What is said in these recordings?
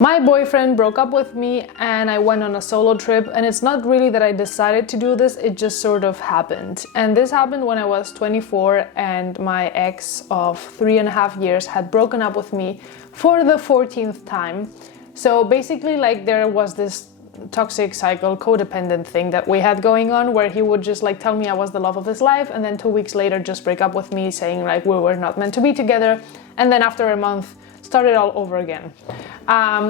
My boyfriend broke up with me and I went on a solo trip, and it's not really that I decided to do this, it just sort of happened. And this happened when I was 24 and my ex of 3.5 years had broken up with me for the 14th time. So basically, like, there was this toxic cycle, codependent thing that we had going on, where he would just like tell me I was the love of his life, and then 2 weeks later just break up with me, saying like we were not meant to be together, and then after a month started all over again.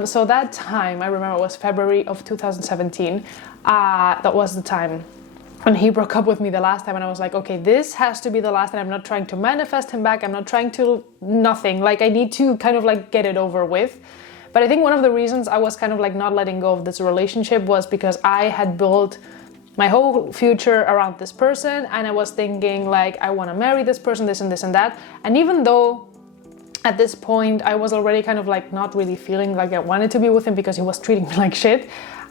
So that time, I remember it was February of 2017. That was the time when he broke up with me the last time, and I was like, okay, this has to be the last time. I'm not trying to manifest him back. I'm not trying to nothing. Like, I need to kind of like get it over with. But I think one of the reasons I was kind of like not letting go of this relationship was because I had built my whole future around this person, and I was thinking like, I want to marry this person, this and this and that. And even though at this point I was already kind of like not really feeling like I wanted to be with him because he was treating me like shit,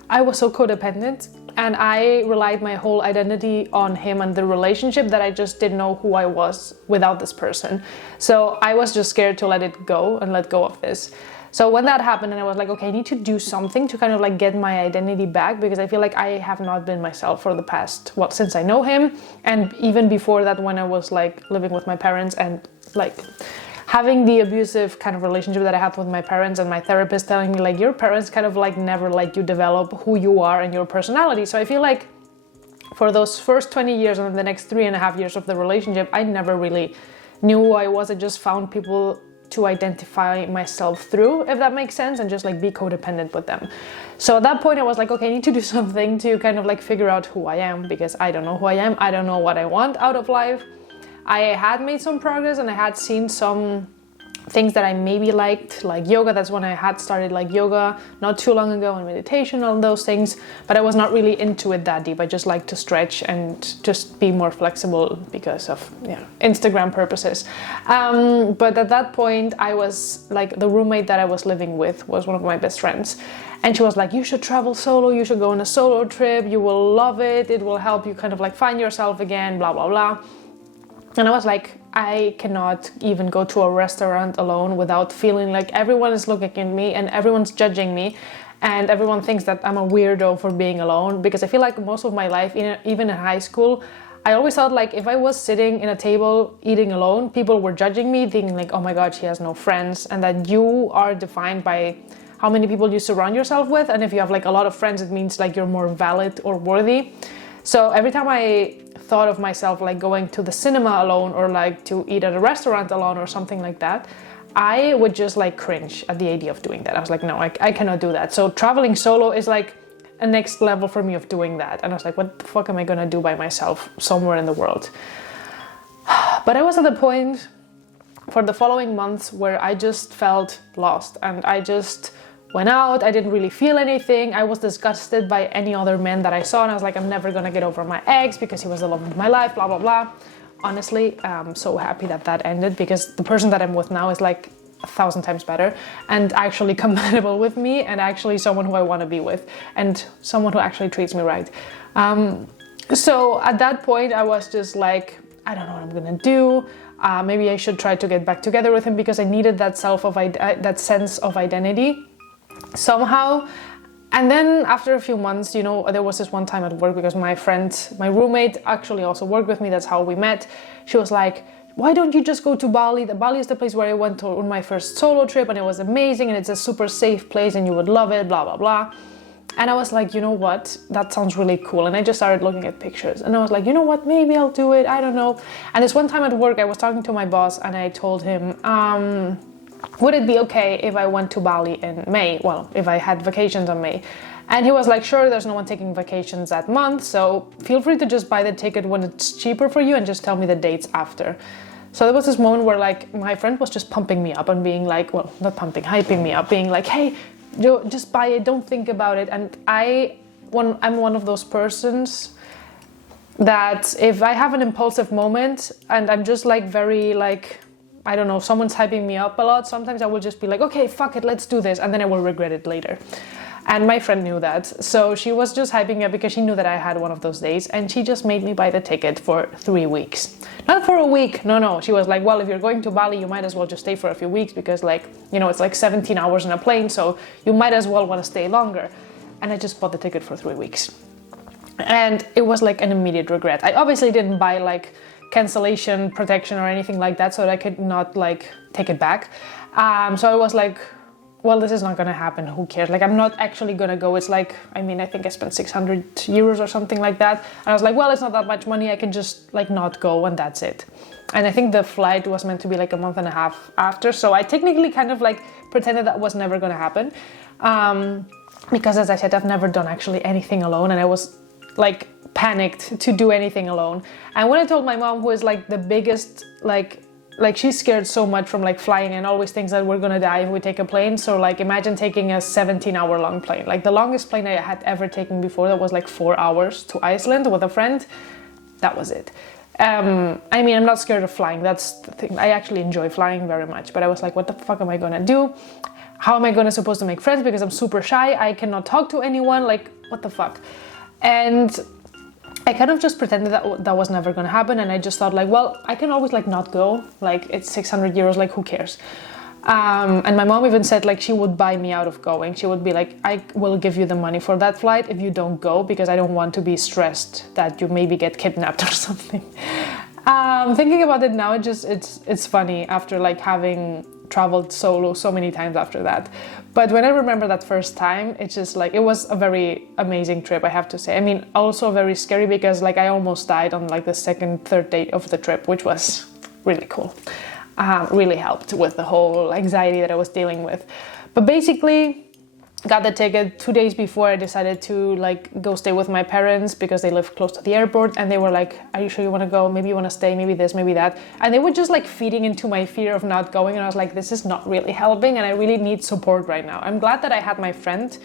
I was so codependent and I relied my whole identity on him and the relationship that I just didn't know who I was without this person. So I was just scared to let it go and let go of this. So when that happened, and I was like, okay, I need to do something to kind of like get my identity back, because I feel like I have not been myself for the past, well, since I know him, and even before that, when I was like living with my parents and like having the abusive kind of relationship that I had with my parents, and my therapist telling me like, your parents kind of like never let you develop who you are and your personality. So I feel like for those first 20 years and the next 3.5 years of the relationship, I never really knew who I was. I just found people to identify myself through, if that makes sense, and just like be codependent with them. So at that point I was like, okay, I need to do something to kind of like figure out who I am, because I don't know who I am. I don't know what I want out of life. I had made some progress and I had seen some things that I maybe liked, like yoga. That's when I had started like yoga not too long ago, and meditation, all those things, but I was not really into it that deep. I just like to stretch and just be more flexible because of Instagram purposes. But at that point I was like, the roommate that I was living with was one of my best friends, and she was like, you should travel solo, you should go on a solo trip, you will love it, it will help you kind of like find yourself again, blah blah blah. And I was like, I cannot even go to a restaurant alone without feeling like everyone is looking at me and everyone's judging me, and everyone thinks that I'm a weirdo for being alone. Because I feel like most of my life, even in high school, I always thought like, if I was sitting in a table eating alone, people were judging me, thinking like, oh my god, she has no friends, and that you are defined by how many people you surround yourself with. And if you have like a lot of friends, it means like you're more valid or worthy. So every time I thought of myself like going to the cinema alone, or like to eat at a restaurant alone or something like that, I would just like cringe at the idea of doing that. I was like, no, I cannot do that. So traveling solo is like a next level for me of doing that. And I was like, what the fuck am I gonna do by myself somewhere in the world? But I was at the point for the following months where I just felt lost, and I just went out. I didn't really feel anything. I was disgusted by any other man that I saw, and I was like, I'm never gonna get over my ex because he was the love of my life, blah blah blah. Honestly, I'm so happy that that ended, because the person that I'm with now is like 1,000 times better and actually compatible with me, and actually someone who I want to be with, and someone who actually treats me right. So at that point I was just like, I don't know what I'm gonna do. Maybe I should try to get back together with him, because I needed that that sense of identity somehow. And then after a few months, there was this one time at work, because my roommate actually also worked with me, that's how we met. She was like, why don't you just go to Bali? Bali is the place where I went on my first solo trip, and it was amazing, and it's a super safe place and you would love it, blah blah blah. And I was like, you know what, that sounds really cool. And I just started looking at pictures, and I was like, you know what, maybe I'll do it, I don't know. And this one time at work I was talking to my boss, and I told him, would it be okay if I went to Bali in May? Well, if I had vacations on May. And he was like, sure, there's no one taking vacations that month, so feel free to just buy the ticket when it's cheaper for you and just tell me the dates after. So there was this moment where like my friend was just pumping me up and being like, well, not pumping, hyping me up, being like, hey, just buy it, don't think about it. And I'm one of those persons that if I have an impulsive moment and I'm just like very like, I don't know, someone's hyping me up a lot, sometimes I will just be like, okay, fuck it, let's do this, and then I will regret it later. And my friend knew that. So she was just hyping me up because she knew that I had one of those days, and she just made me buy the ticket for 3 weeks. Not for a week, no. She was like, well, if you're going to Bali, you might as well just stay for a few weeks because like, you know, it's like 17 hours in a plane, so you might as well want to stay longer. And I just bought the ticket for 3 weeks. And it was like an immediate regret. I obviously didn't buy like cancellation protection or anything like that so that I could not like take it back. So I was like, well, this is not gonna happen, who cares? Like, I'm not actually gonna go. It's like, I mean, I think I spent 600 euros or something like that. And I was like, well, it's not that much money. I can just like not go and that's it. And I think the flight was meant to be like a month and a half after. So I technically kind of like pretended that was never gonna happen. Because as I said, I've never done actually anything alone, and I was like panicked to do anything alone. And when I told my mom, who is like the biggest, like she's scared so much from like flying and always thinks that we're gonna die if we take a plane. So like imagine taking a 17-hour long plane. Like the longest plane I had ever taken before, that was like 4 hours to Iceland with a friend. That was it. I mean, I'm not scared of flying. That's the thing. I actually enjoy flying very much, but I was like, what the fuck am I gonna do? How am I gonna supposed to make friends? Because I'm super shy. I cannot talk to anyone. Like, what the fuck? And I kind of just pretended that that was never gonna happen, and I just thought like, well, I can always like not go, like it's 600 euros, like who cares? And my mom even said like she would buy me out of going. She would be like, I will give you the money for that flight if you don't go, because I don't want to be stressed that you maybe get kidnapped or something. Thinking about it now, it's funny after like having traveled solo so many times after that. But when I remember that first time, it's just like, it was a very amazing trip, I have to say. I mean, also very scary because like I almost died on like the second, third day of the trip, which was really cool. Really helped with the whole anxiety that I was dealing with. But basically, got the ticket 2 days before. I decided to like go stay with my parents because they live close to the airport, and they were like, are you sure you want to go? Maybe you want to stay, maybe this, maybe that. And they were just like feeding into my fear of not going, and I was like, this is not really helping, and I really need support right now. I'm glad that I had my friend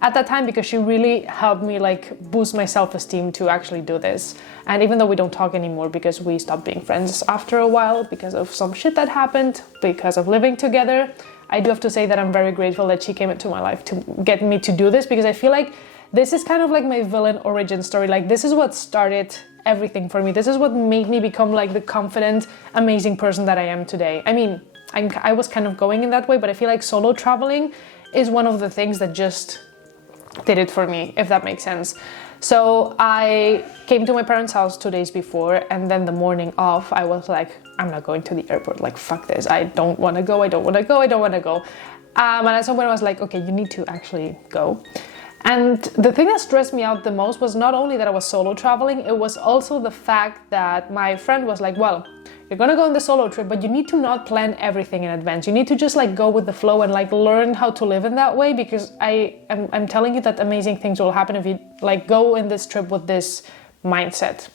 at that time because she really helped me like boost my self-esteem to actually do this. And even though we don't talk anymore because we stopped being friends after a while because of some shit that happened because of living together, I do have to say that I'm very grateful that she came into my life to get me to do this, because I feel like this is kind of like my villain origin story. Like, this is what started everything for me. This is what made me become like the confident, amazing person that I am today. I mean, I was kind of going in that way, but I feel like solo traveling is one of the things that just did it for me, if that makes sense. So I came to my parents' house 2 days before, and then the morning off, I was like, I'm not going to the airport. Like, fuck this. I don't want to go. I don't want to go. I don't want to go. And at some point I was like, okay, you need to actually go. And the thing that stressed me out the most was not only that I was solo traveling, it was also the fact that my friend was like, well, you're gonna go on the solo trip, but you need to not plan everything in advance. You need to just like go with the flow and like learn how to live in that way, because I'm telling you that amazing things will happen if you like go in this trip with this mindset.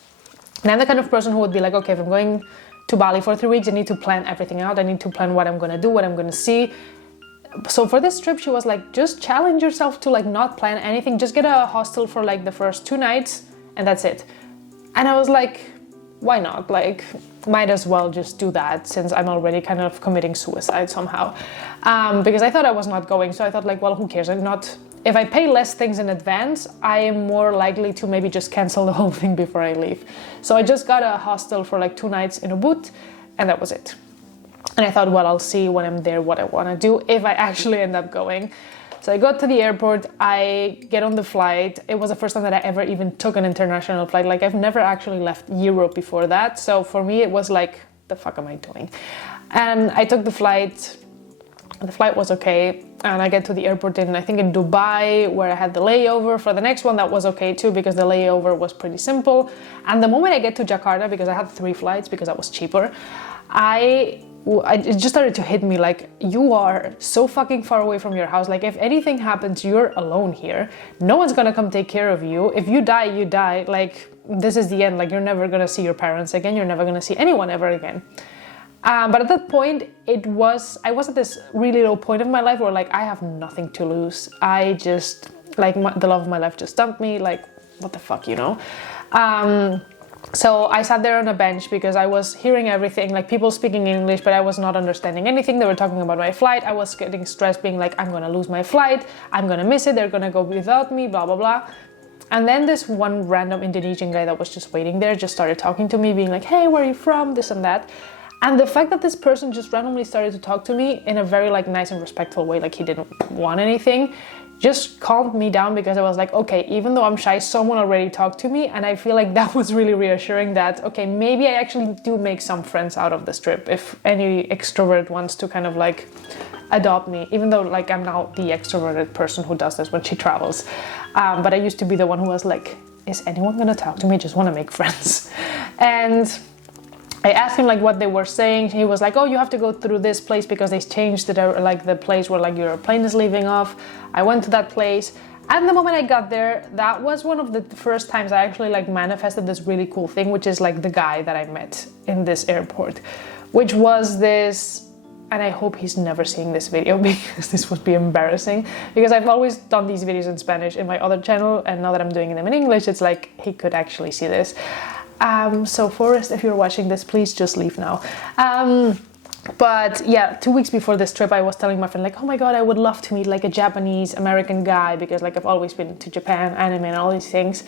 And I'm the kind of person who would be like, okay, if I'm going to Bali for 3 weeks, I need to plan everything out. I need to plan what I'm gonna do, what I'm gonna see. So for this trip, she was like, just challenge yourself to like not plan anything. Just get a hostel for like the first 2 nights and that's it. And I was like, why not? Like, might as well just do that since I'm already kind of committing suicide somehow. Because I thought I was not going. So I thought like, well, who cares? If I pay less things in advance, I am more likely to maybe just cancel the whole thing before I leave. So I just got a hostel for like 2 nights in Ubud, and that was it. And I thought, well, I'll see when I'm there what I want to do if I actually end up going. So I got to the airport, I get on the flight. It was the first time that I ever even took an international flight. Like, I've never actually left Europe before that. So for me, it was like, the fuck am I doing? And I took the flight. The flight was okay. And I get to the airport in, I think in Dubai, where I had the layover. For the next one, that was okay too, because the layover was pretty simple. And the moment I get to Jakarta, because I had 3 flights, because that was cheaper, it just started to hit me like, you are so fucking far away from your house. Like, if anything happens, you're alone here. No one's gonna come take care of you. If you die, you die. Like, this is the end. Like, you're never gonna see your parents again. You're never gonna see anyone ever again. But at that point, I was at this really low point of my life where like, I have nothing to lose. I just, like, the love of my life just dumped me. Like, what the fuck, you know? So I sat there on a bench because I was hearing everything, like people speaking English, but I was not understanding anything. They were talking about my flight. I was getting stressed, being like, I'm gonna lose my flight, I'm gonna miss it, they're gonna go without me, blah, blah, blah. And then this one random Indonesian guy that was just waiting there just started talking to me, being like, hey, where are you from, this and that. And the fact that this person just randomly started to talk to me in a very like nice and respectful way, like he didn't want anything, just calmed me down, because I was like, okay, even though I'm shy, someone already talked to me. And I feel like that was really reassuring that, okay, maybe I actually do make some friends out of this trip if any extrovert wants to kind of like adopt me, even though like I'm now the extroverted person who does this when she travels. But I used to be the one who was like, is anyone gonna talk to me? I just want to make friends. And I asked him like what they were saying. He was like, oh, you have to go through this place because they changed the place where like your plane is leaving off. I went to that place. And the moment I got there, that was one of the first times I actually like manifested this really cool thing, which is like the guy that I met in this airport, which was this, and I hope he's never seeing this video because this would be embarrassing, because I've always done these videos in Spanish in my other channel, and now that I'm doing them in English, it's like he could actually see this. So Forrest, if you're watching this, please just leave now. But yeah, 2 weeks before this trip, I was telling my friend like, oh my God, I would love to meet like a Japanese American guy, because like I've always been to Japan, anime and all these things.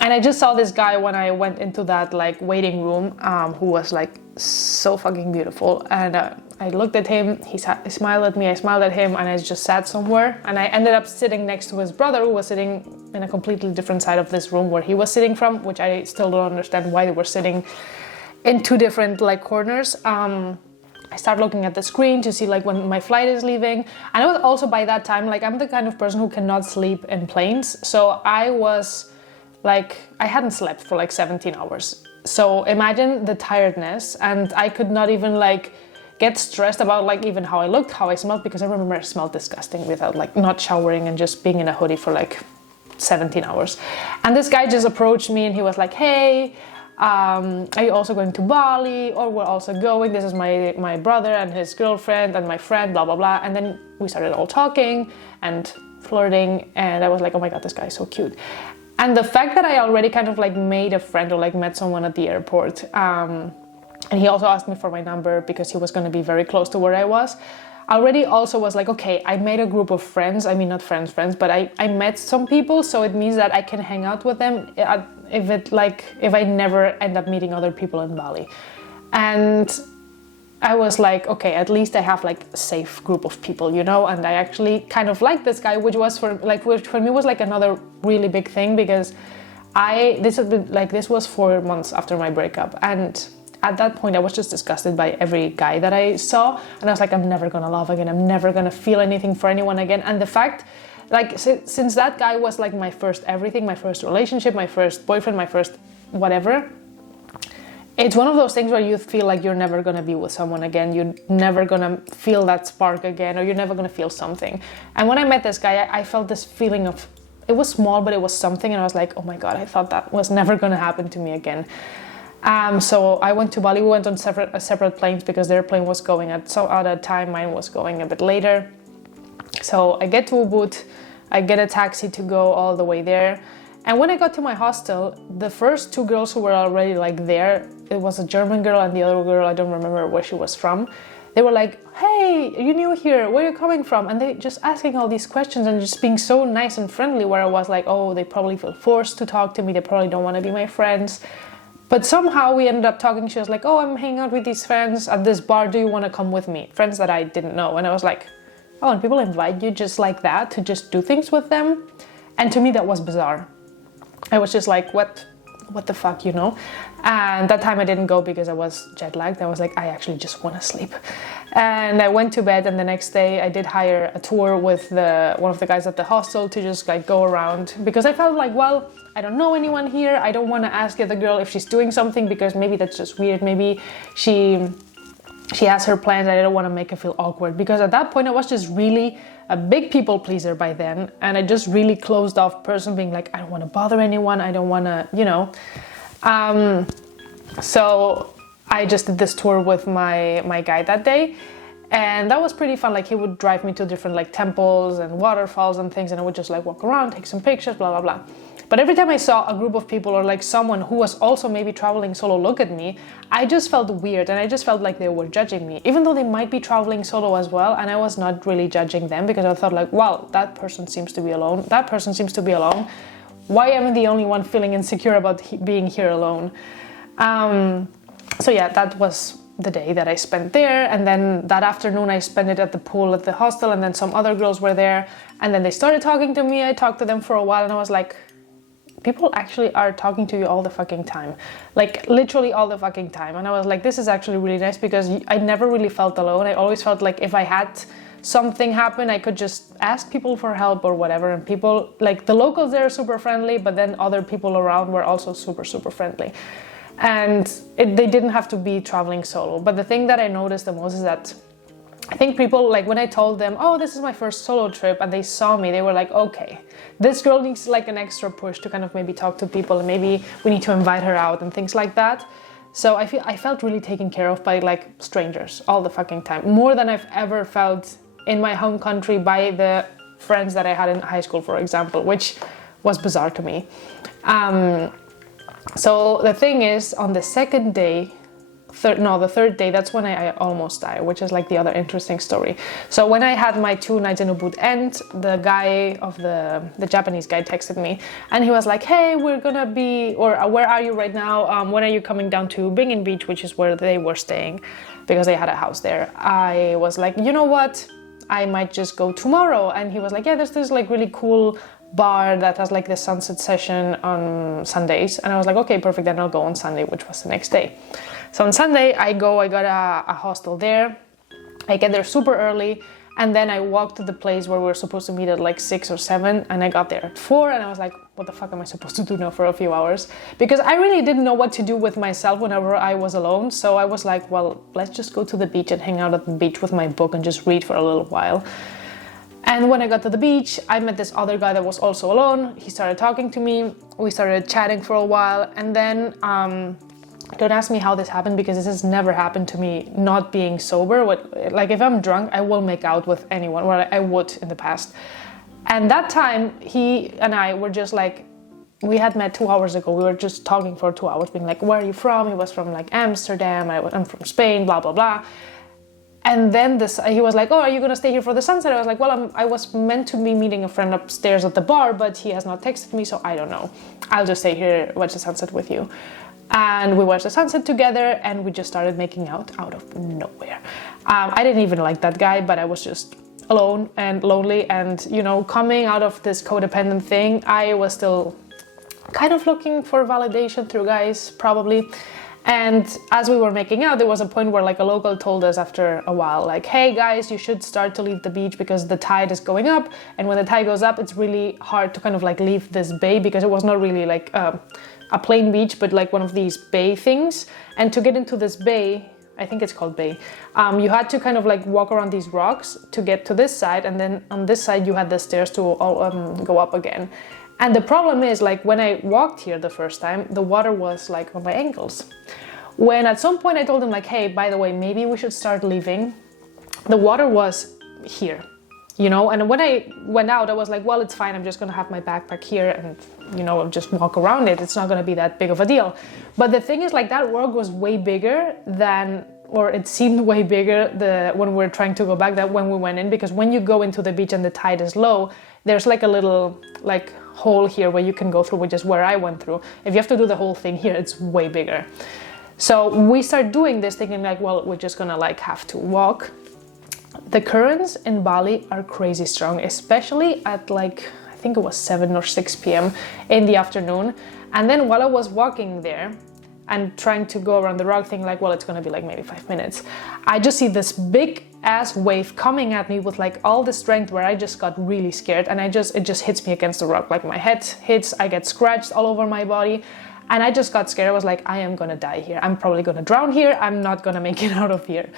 And I just saw this guy when I went into that like waiting room, who was like so fucking beautiful. And I looked at him, he smiled at me, I smiled at him, and I just sat somewhere. And I ended up sitting next to his brother, who was sitting in a completely different side of this room where he was sitting from, which I still don't understand why they were sitting in two different like corners. I started looking at the screen to see like when my flight is leaving. And it was also by that time, like I'm the kind of person who cannot sleep in planes. So I was like, I hadn't slept for like 17 hours. So imagine the tiredness, and I could not even like get stressed about like even how I looked, how I smelled, because I remember I smelled disgusting without like not showering and just being in a hoodie for like 17 hours. And this guy just approached me and he was like, hey, are you also going to Bali? Or we're also going, this is my brother and his girlfriend and my friend, blah, blah, blah. And then we started all talking and flirting, and I was like, oh my God, this guy is so cute. And the fact that I already kind of like made a friend or like met someone at the airport, and he also asked me for my number because he was going to be very close to where I was, already also was like, okay, I made a group of friends. I mean, not friends, but I met some people, so it means that I can hang out with them if I never end up meeting other people in Bali. And I was like, okay, at least I have like a safe group of people, you know. And I actually kind of liked this guy, which for me was like another really big thing, because this was 4 months after my breakup, and at that point I was just disgusted by every guy that I saw, and I was like, I'm never gonna love again, I'm never gonna feel anything for anyone again. And the fact, like, since that guy was like my first everything, my first relationship, my first boyfriend, my first whatever, it's one of those things where you feel like you're never gonna be with someone again, you're never gonna feel that spark again, or you're never gonna feel something. And when I met this guy, I felt this feeling of, it was small, but it was something, and I was like, oh my God, I thought that was never gonna happen to me again. So I went to Bali. We went on separate planes because their plane was going at a time, mine was going a bit later. So I get to Ubud, I get a taxi to go all the way there. And when I got to my hostel, the first two girls who were already like there, it was a German girl and the other girl, I don't remember where she was from. They were like, hey, you new here, where are you coming from? And they just asking all these questions and just being so nice and friendly, where I was like, oh, they probably feel forced to talk to me, they probably don't want to be my friends. But somehow we ended up talking. She was like, oh, I'm hanging out with these friends at this bar, do you want to come with me? Friends that I didn't know. And I was like, oh, and people invite you just like that to just do things with them? And to me that was bizarre. I was just like, what the fuck, you know? And that time I didn't go because I was jet lagged. I was like, I actually just want to sleep. And I went to bed, and the next day I did hire a tour with one of the guys at the hostel to just like go around, because I felt like, well, I don't know anyone here. I don't want to ask the other girl if she's doing something, because maybe that's just weird. Maybe she has her plans. I don't want to make her feel awkward, because at that point I was just really a big people pleaser by then, and I just really closed off person, being like, I don't want to bother anyone, I don't want to, you know. So I just did this tour with my guy that day, And that was pretty fun. Like he would drive me to different like temples and waterfalls and things, and I would just like walk around, take some pictures, blah, blah, blah. But every time I saw a group of people or like someone who was also maybe traveling solo look at me, I just felt weird, and I just felt like they were judging me, even though they might be traveling solo as well. And I was not really judging them, because I thought like, wow, that person seems to be alone. That person seems to be alone. Why am I the only one feeling insecure about being here alone? So yeah, that was the day that I spent there. And then that afternoon I spent it at the pool at the hostel, and then some other girls were there, and then they started talking to me. I talked to them for a while, and I was like, people actually are talking to you all the fucking time, like literally all the fucking time. And I was like, this is actually really nice, because I never really felt alone. I always felt like if I had something happen, I could just ask people for help or whatever. And people, like the locals there are super friendly, but then other people around were also super, super friendly. And they didn't have to be traveling solo. But the thing that I noticed the most is that I think people, like when I told them, oh, this is my first solo trip, and they saw me, they were like, okay, this girl needs like an extra push to kind of maybe talk to people, and maybe we need to invite her out and things like that. So I felt really taken care of by like strangers all the fucking time, more than I've ever felt in my home country by the friends that I had in high school, for example, which was bizarre to me. So the thing is, on the second day, the third day, that's when I almost died, which is like the other interesting story. So when I had my 2 nights in Ubud end, the guy of the Japanese guy texted me, and he was like, hey, we're gonna be, or where are you right now? When are you coming down to Bingin Beach, which is where they were staying, because they had a house there. I was like, you know what? I might just go tomorrow. And he was like, yeah, there's this like really cool bar that has like the sunset session on Sundays. And I was like, okay, perfect, then I'll go on Sunday, which was the next day. So on Sunday I got a hostel there. I get there super early, and then I walked to the place where we were supposed to meet at like 6 or 7, and I got there at 4, and I was like, what the fuck am I supposed to do now for a few hours? Because I really didn't know what to do with myself whenever I was alone. So I was like, well, let's just go to the beach and hang out at the beach with my book and just read for a little while. And when I got to the beach, I met this other guy that was also alone. He started talking to me. We started chatting for a while. And then, don't ask me how this happened, because this has never happened to me not being sober. Like if I'm drunk, I will make out with anyone, or I would in the past. And that time, he and I were just like, we had met 2 hours ago. We were just talking for 2 hours, being like, where are you from? He was from like Amsterdam. I'm from Spain, blah, blah, blah. And then he was like, oh, are you going to stay here for the sunset? I was like, well, I was meant to be meeting a friend upstairs at the bar, but he has not texted me, so I don't know. I'll just stay here, watch the sunset with you. And we watched the sunset together, and we just started making out of nowhere. I didn't even like that guy, but I was just alone and lonely. And, you know, coming out of this codependent thing, I was still kind of looking for validation through guys, probably. And as we were making out, there was a point where like a local told us after a while, like, hey guys, you should start to leave the beach because the tide is going up. And when the tide goes up, it's really hard to kind of like leave this bay, because it was not really like a plain beach, but like one of these bay things. And to get into this bay, I think it's called bay, you had to kind of like walk around these rocks to get to this side. And then on this side, you had the stairs to go up again. And the problem is, like, when I walked here the first time, the water was like on my ankles. When at some point I told him like, hey, by the way, maybe we should start leaving, the water was here, you know? And when I went out, I was like, well, it's fine. I'm just gonna have my backpack here and, you know, just walk around it. It's not gonna be that big of a deal. But the thing is, like, that rock was way bigger than, or it seemed way bigger when we were trying to go back than when we went in. Because when you go into the beach and the tide is low, there's like a little like hole here where you can go through, which is where I went through. If you have to do the whole thing here, it's way bigger. So we start doing this thinking like, well, we're just gonna like have to walk. The currents in Bali are crazy strong, especially at like, I think it was 7 or 6 p.m. in the afternoon. And then while I was walking there and trying to go around the rock, thinking like, well, it's gonna be like maybe 5 minutes, I just see this big ass wave coming at me with like all the strength, where I just got really scared, and it just hits me against the rock. Like my head hits, I get scratched all over my body, and I just got scared. I was like, I am gonna die here. I'm probably gonna drown here. I'm not gonna make it out of here.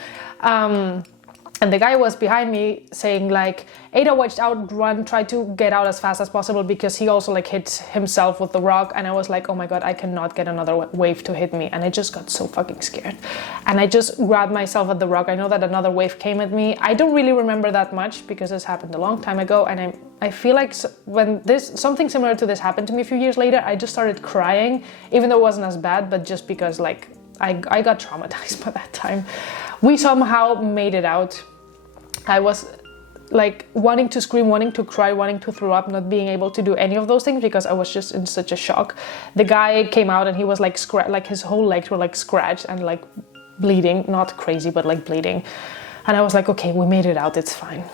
And the guy was behind me saying like, Ada, watch out, run, try to get out as fast as possible, because he also like hit himself with the rock. And I was like, oh my God, I cannot get another wave to hit me. And I just got so fucking scared. And I just grabbed myself at the rock. I know that another wave came at me. I don't really remember that much because this happened a long time ago. And I feel like when something similar to this happened to me a few years later, I just started crying, even though it wasn't as bad, but just because like I got traumatized by that time. We somehow made it out. I was like wanting to scream, wanting to cry, wanting to throw up, not being able to do any of those things because I was just in such a shock. The guy came out and he was like like his whole legs were like scratched and like bleeding, not crazy, but like bleeding. And I was like, okay, we made it out, it's fine.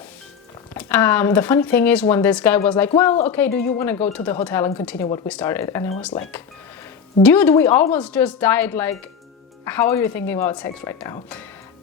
The funny thing is when this guy was like, well, okay, do you want to go to the hotel and continue what we started? And I was like, dude, we almost just died. Like, how are you thinking about sex right now?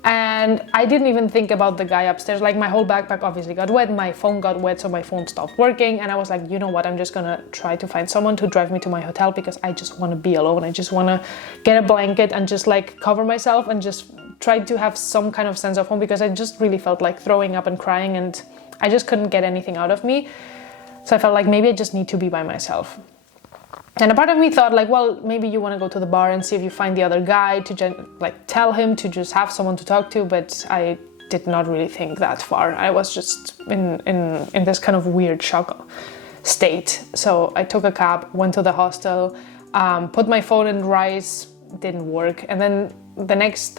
And I didn't even think about the guy upstairs. Like, my whole backpack obviously got wet, my phone got wet, so my phone stopped working. And I was like, you know what, I'm just gonna try to find someone to drive me to my hotel because I just want to be alone. I just want to get a blanket and just like cover myself and just try to have some kind of sense of home, because I just really felt like throwing up and crying and I just couldn't get anything out of me. So I felt like maybe I just need to be by myself. And a part of me thought like, well, maybe you want to go to the bar and see if you find the other guy to like tell him to just have someone to talk to, but I did not really think that far. I was just in this kind of weird shock state. So I took a cab, went to the hostel, put my phone in rise, didn't work. And then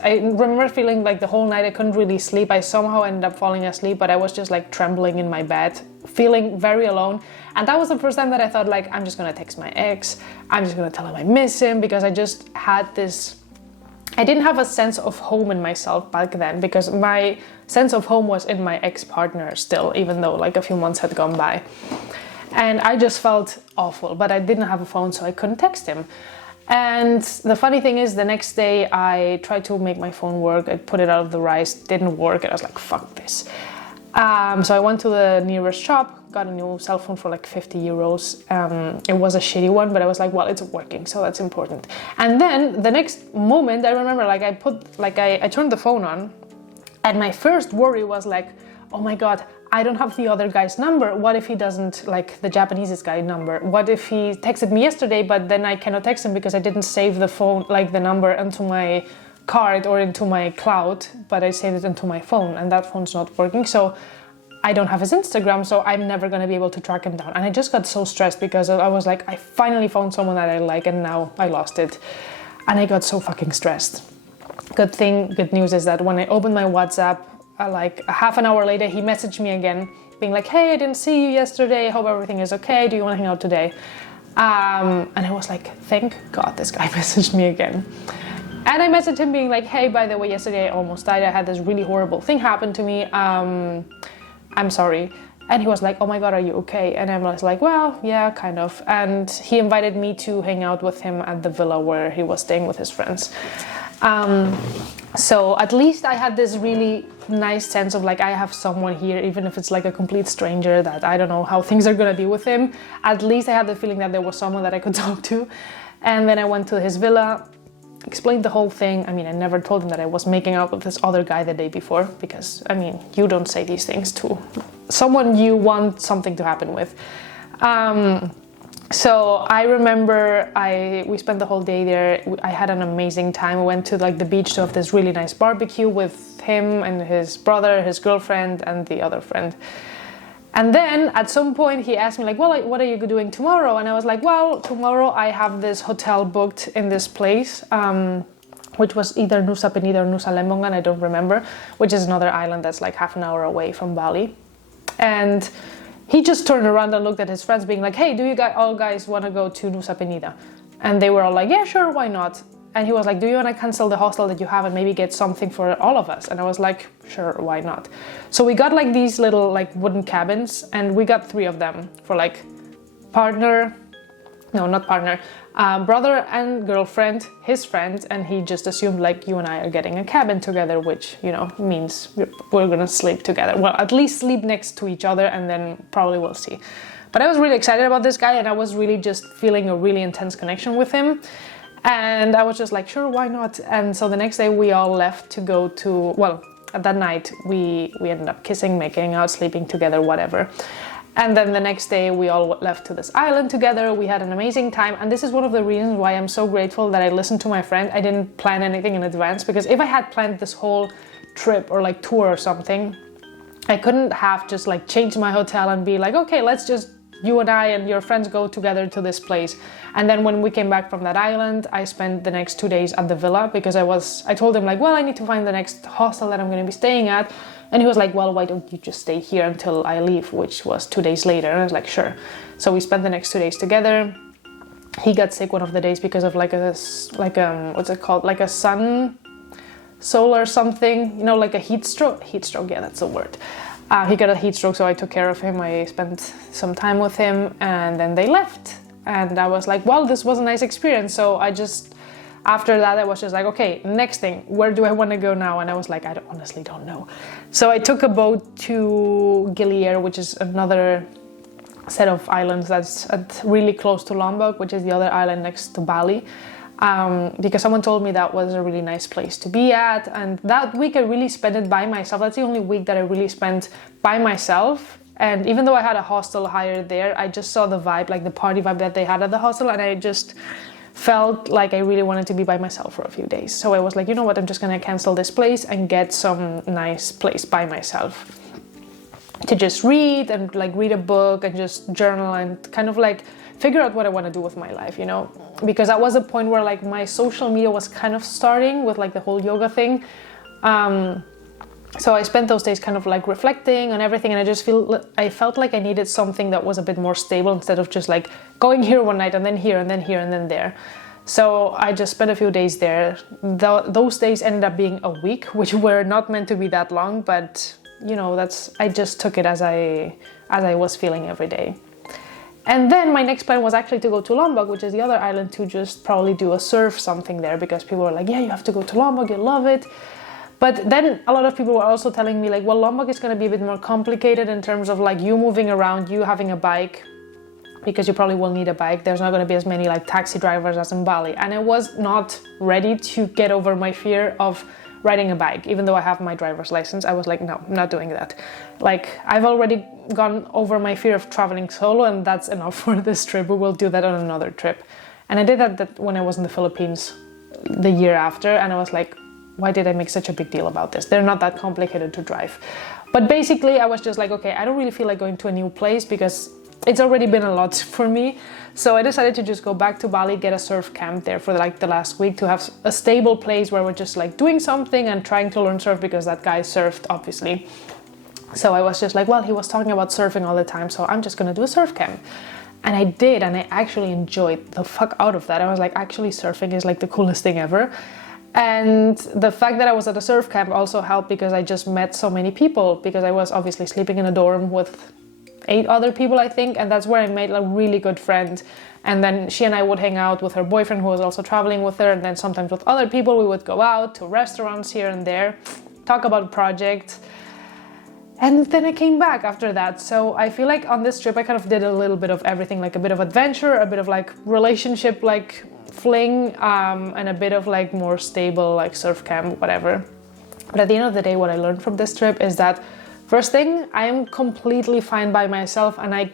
I remember feeling like the whole night I couldn't really sleep. I somehow ended up falling asleep, but I was just like trembling in my bed, feeling very alone. And that was the first time that I thought like, I'm just gonna text my ex, I'm just gonna tell him I miss him, because I just had this, I didn't have a sense of home in myself back then, because my sense of home was in my ex-partner still, even though like a few months had gone by. And I just felt awful, but I didn't have a phone, so I couldn't text him. And the funny thing is, the next day I tried to make my phone work. I put it out of the rise, didn't work, and I was like, fuck this. So I went to the nearest shop, got a new cell phone for like 50 euros. It was a shitty one, but I was like, well, it's working, so that's important. And then the next moment, I remember like I turned the phone on, and my first worry was like, oh my God, I don't have the other guy's number. What if he doesn't, like the Japanese guy number? What if he texted me yesterday, but then I cannot text him because I didn't save the phone, like the number into my card or into my cloud, but I saved it into my phone and that phone's not working. So I don't have his Instagram, so I'm never gonna be able to track him down. And I just got so stressed because I was like, I finally found someone that I like and now I lost it. And I got so fucking stressed. Good news is that when I opened my WhatsApp, like a half an hour later, he messaged me again, being like, hey, I didn't see you yesterday. I hope everything is okay. Do you want to hang out today? And I was like, thank God this guy messaged me again. And I messaged him being like, hey, by the way, yesterday I almost died. I had this really horrible thing happen to me. I'm sorry. And he was like, oh my God, are you okay? And I was like, well, yeah, kind of. And he invited me to hang out with him at the villa where he was staying with his friends. So at least I had this really nice sense of like, I have someone here, even if it's like a complete stranger that I don't know how things are gonna be with him. At least I had the feeling that there was someone that I could talk to. And then I went to his villa, explained the whole thing. I mean, I never told him that I was making out with this other guy the day before, because I mean, you don't say these things to someone you want something to happen with. So I remember we spent the whole day there. I had an amazing time. We went to like the beach to have this really nice barbecue with him and his brother, his girlfriend, and the other friend. And then at some point he asked me like, well, what are you doing tomorrow? And I was like, well, tomorrow I have this hotel booked in this place, which was either Nusa Penida or Nusa Lembongan, I don't remember, which is another island that's like half an hour away from Bali. And he just turned around and looked at his friends being like, hey, do you all guys want to go to Nusa Penida? And they were all like, yeah, sure, why not? And he was like, do you want to cancel the hostel that you have and maybe get something for all of us? And I was like, sure, why not? So we got like these little like wooden cabins, and we got 3 of them for like brother and girlfriend, his friend, and he just assumed like you and I are getting a cabin together, which, you know, means we're gonna sleep together. Well, at least sleep next to each other, and then probably we'll see. But I was really excited about this guy, and I was really just feeling a really intense connection with him. And I was just like, sure, why not? And so the next day we all left to go to, well, that night we ended up kissing, making out, sleeping together, whatever. And then the next day we all left to this island together. We had an amazing time. And this is one of the reasons why I'm so grateful that I listened to my friend. I didn't plan anything in advance, because if I had planned this whole trip or like tour or something, I couldn't have just like changed my hotel and be like, okay, let's just, you and I and your friends go together to this place. And then when we came back from that island, I spent the next 2 days at the villa, because I told him like, well, I need to find the next hostel that I'm going to be staying at. And he was like, well, why don't you just stay here until I leave, which was 2 days later. And I was like, sure. So we spent the next 2 days together. He got sick one of the days because of like what's it called? Like a solar something, you know, like a heat stroke. Heat stroke, yeah, that's the word. He got a heat stroke, so I took care of him. I spent some time with him, and then they left. And I was like, well, this was a nice experience. So after that, I was just like, okay, next thing, where do I want to go now? And I was like, I honestly don't know. So I took a boat to Gilier, which is another set of islands that's really close to Lombok, which is the other island next to Bali. Because someone told me that was a really nice place to be at. And that week I really spent it by myself. That's the only week that I really spent by myself. And even though I had a hostel hired there, I just saw the vibe, like the party vibe that they had at the hostel. And I just felt like I really wanted to be by myself for a few days. So I was like, you know what, I'm just going to cancel this place and get some nice place by myself to just read and like read a book and just journal and kind of like figure out what I want to do with my life, you know, because that was a point where like my social media was kind of starting with like the whole yoga thing. So I spent those days kind of like reflecting on everything, and I felt like I needed something that was a bit more stable instead of just like going here one night and then here and then here and then there. So I just spent a few days there. Those days ended up being a week, which were not meant to be that long, but you know, I just took it as I was feeling every day. And then my next plan was actually to go to Lombok, which is the other island, to just probably do a surf something there, because people were like, yeah, you have to go to Lombok, you'll love it. But then a lot of people were also telling me like, well, Lombok is going to be a bit more complicated in terms of like you moving around, you having a bike, because you probably will need a bike. There's not going to be as many like taxi drivers as in Bali. And I was not ready to get over my fear of riding a bike. Even though I have my driver's license, I was like, no, I'm not doing that. Like, I've already gone over my fear of traveling solo, and that's enough for this trip. We will do that on another trip. And I did that when I was in the Philippines the year after, and I was like, why did I make such a big deal about this? They're not that complicated to drive. But basically, I was just like, okay, I don't really feel like going to a new place because it's already been a lot for me. So I decided to just go back to Bali, get a surf camp there for like the last week, to have a stable place where we're just like doing something and trying to learn surf, because that guy surfed, obviously. So I was just like, well, he was talking about surfing all the time, so I'm just gonna do a surf camp. And I did, and I actually enjoyed the fuck out of that. I was like, actually surfing is like the coolest thing ever. And the fact that I was at a surf camp also helped, because I just met so many people, because I was obviously sleeping in a dorm with 8 other people, I think, and that's where I made a really good friend. And then she and I would hang out with her boyfriend, who was also traveling with her, and then sometimes with other people we would go out to restaurants here and there, talk about projects. And then I came back after that. So I feel like on this trip I kind of did a little bit of everything, like a bit of adventure, a bit of like relationship, like fling, and a bit of like more stable, like surf camp, whatever. But at the end of the day, what I learned from this trip is that, first thing, I am completely fine by myself, and I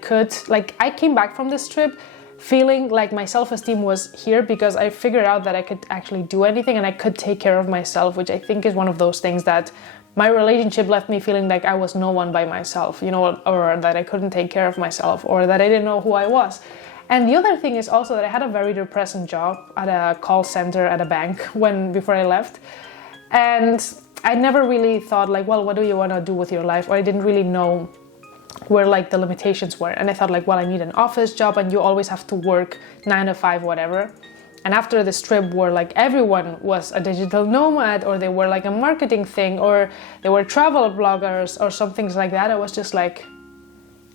came back from this trip feeling like my self-esteem was here, because I figured out that I could actually do anything and I could take care of myself, which I think is one of those things that my relationship left me feeling like I was no one by myself, you know, or that I couldn't take care of myself, or that I didn't know who I was. And the other thing is also that I had a very depressing job at a call center at a bank before I left. And I never really thought like, well, what do you want to do with your life? Or I didn't really know where like the limitations were. And I thought like, well, I need an office job, and you always have to work 9 to 5, whatever. And after this trip where like everyone was a digital nomad, or they were like a marketing thing, or they were travel bloggers or some things like that, I was just like,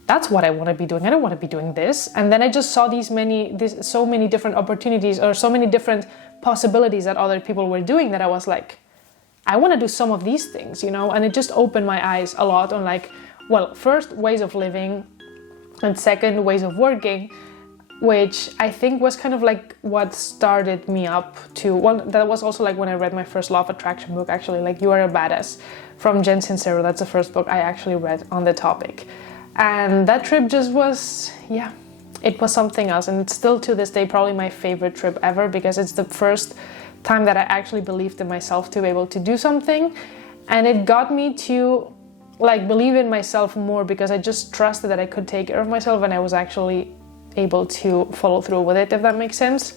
that's what I want to be doing. I don't want to be doing this. And then I just saw so many different opportunities, or so many different possibilities that other people were doing, that I was like, I want to do some of these things, you know. And it just opened my eyes a lot on like, well, first, ways of living, and second, ways of working. which I think was kind of like what started me up to one. That was also like when I read my first Law of Attraction book, actually, like You Are a Badass from Jen Sincero. That's the first book I actually read on the topic. And that trip just was, yeah, it was something else. And it's still to this day probably my favorite trip ever, because it's the first time that I actually believed in myself to be able to do something. And it got me to like believe in myself more, because I just trusted that I could take care of myself, and I was actually able to follow through with it, if that makes sense.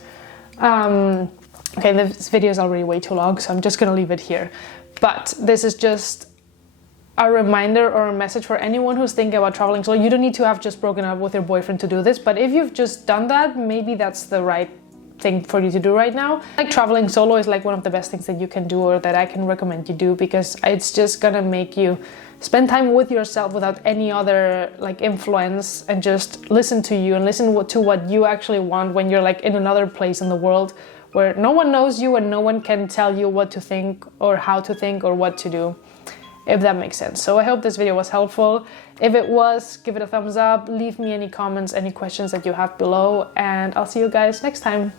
Okay, this video is already way too long, so I'm just gonna leave it here. But this is just a reminder or a message for anyone who's thinking about traveling. So you don't need to have just broken up with your boyfriend to do this, but if you've just done that, maybe that's the right thing for you to do right now. Like traveling solo is like one of the best things that you can do, or that I can recommend you do, because it's just gonna make you spend time with yourself without any other like influence, and just listen to you and listen to what you actually want when you're like in another place in the world where no one knows you and no one can tell you what to think or how to think or what to do, if that makes sense. So I hope this video was helpful. If it was, give it a thumbs up, leave me any comments, any questions that you have below, and I'll see you guys next time.